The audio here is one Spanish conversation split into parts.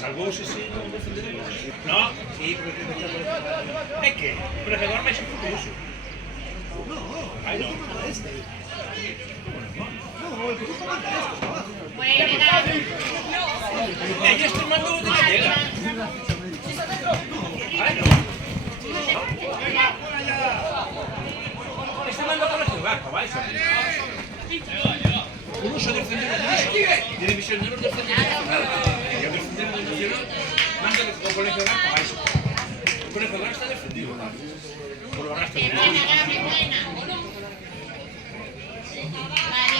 Salvouse se non defenderemos. No, sí, porque é que, pero que agora máis incluso. Ai, non. E este mando de que llega. Ai, non. Este mando para jugar, cabal, sabe? Uno se defende de división de los defensores. Y el defensor de división manda el colegio de para eso. El colegio de está defendido. Por lo arrastra.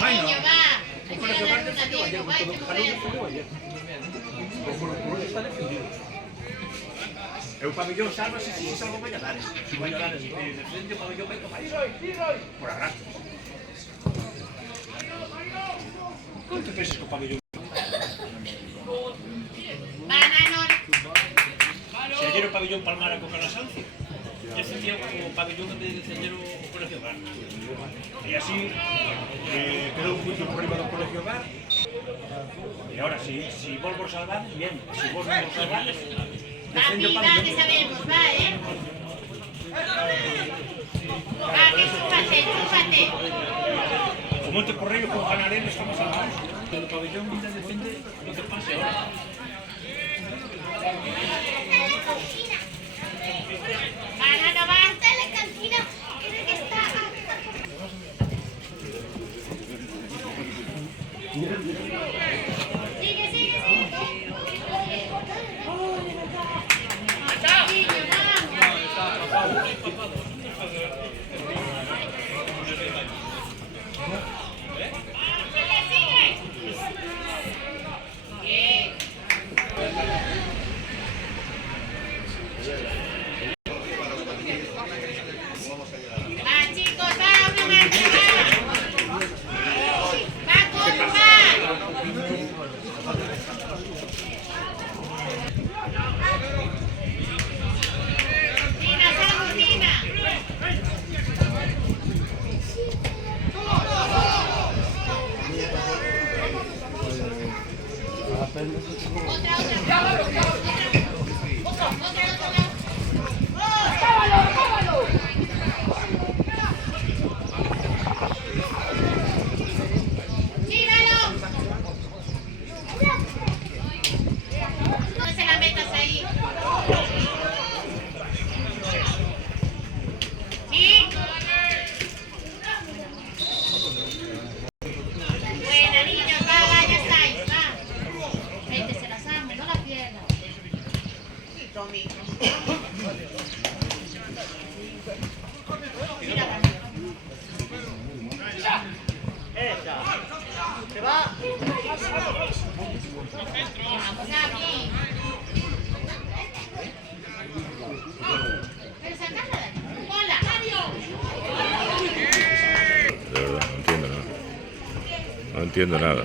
Ay, no. El colegio de defendido ayer. Por todo Jalón defendió ayer. Por lo está defendido. El pabellón salva si salva Valladares. Si Valladares defende, el pabellón va a tomar. Por arrastra. ¿Cómo te piensas con el pabellón? Si ayer el pabellón palmara con Calasancio, yo sentía como pabellón en vez de defender o Colegio Hogar. Y así quedó un punto por arriba del Colegio Hogar. Y ahora, si vos por salvar, bien. Si vos no por salvar, defende el pabellón. Que sabemos, va, Va, que chúpate. Como este correo con Canarén estamos salvados. El pabellón mira defende lo que pase ahora. Van a basta la cantina, creo que está. Sigue. Se va. De verdad, no entiendo nada.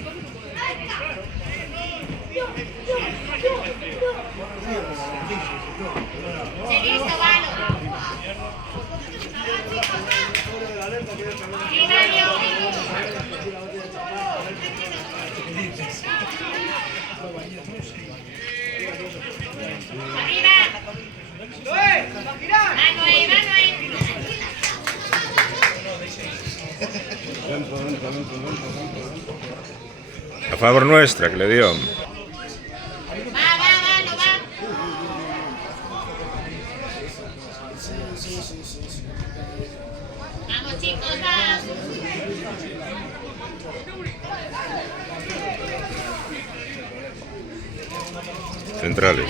A favor nuestra, que le dio. Va, no va. Vamos chicos, va. Centrales.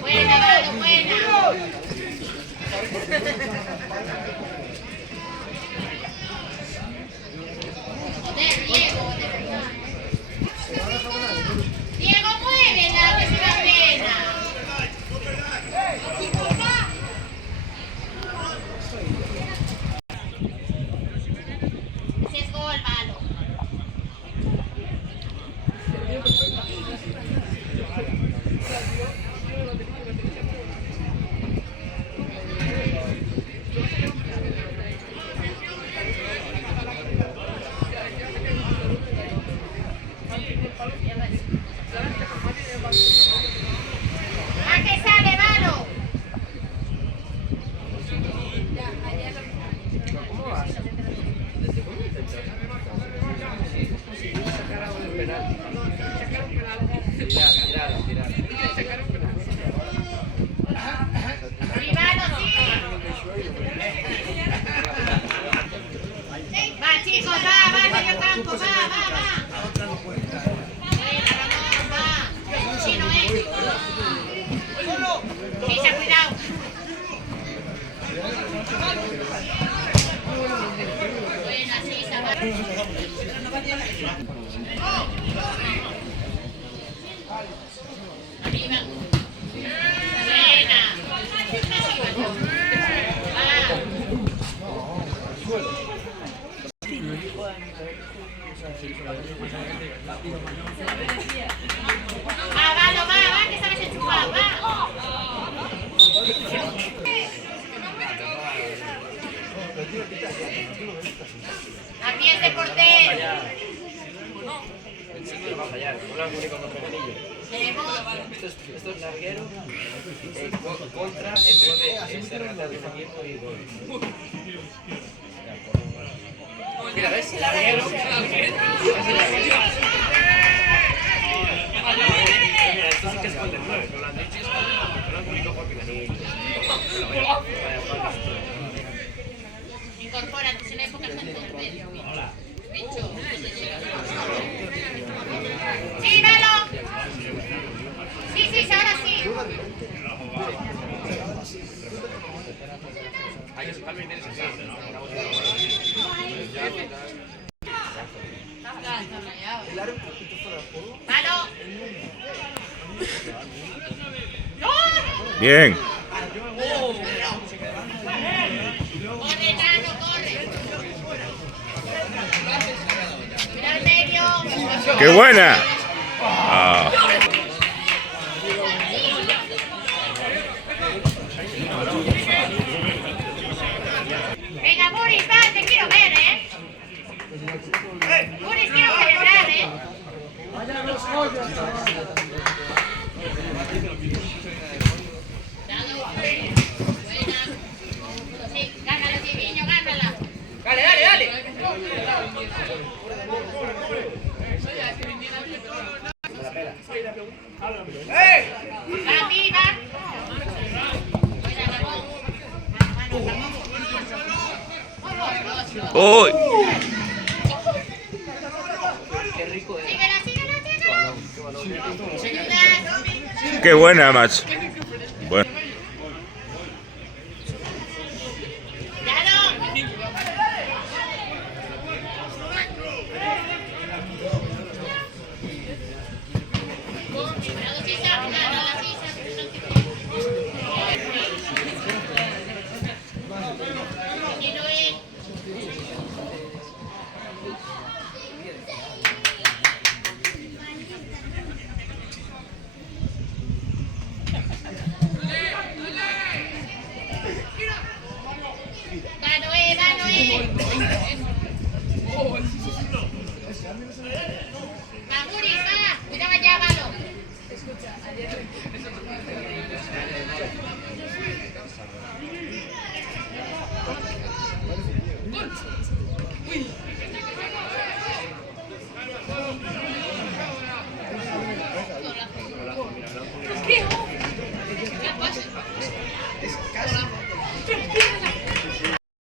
Buena, Valo, buena. Joder, Diego, de verdad. Diego, muévela, que se da pena. Ese es gol, Valo. Arriba. Buena. Va, que sabes enchufar, va. A pies de portero. Esto es larguero, contra el 9 es regatado de tiempo y gol. Mira, ¿ves? Larguero. Mira, esto sí que es gol del 9, pero lo han dicho es gol del único por Picanillo. Incorpórate, si en época está en el medio. Bicho. Sí, dalo. Sí, ahora sí. ¡Palo! Bien. ¡Corre, Nano, corre! ¡Mira al medio! ¡Qué buena! Ah. Venga, Buris, va, te quiero ver, ¿eh? Buris, quiero celebrar, ¿eh? Sí, gánala, Tibiño, gánala. Dale. Va, viva. ¡Uy! Síguela. ¡Qué buena, macho! Bueno.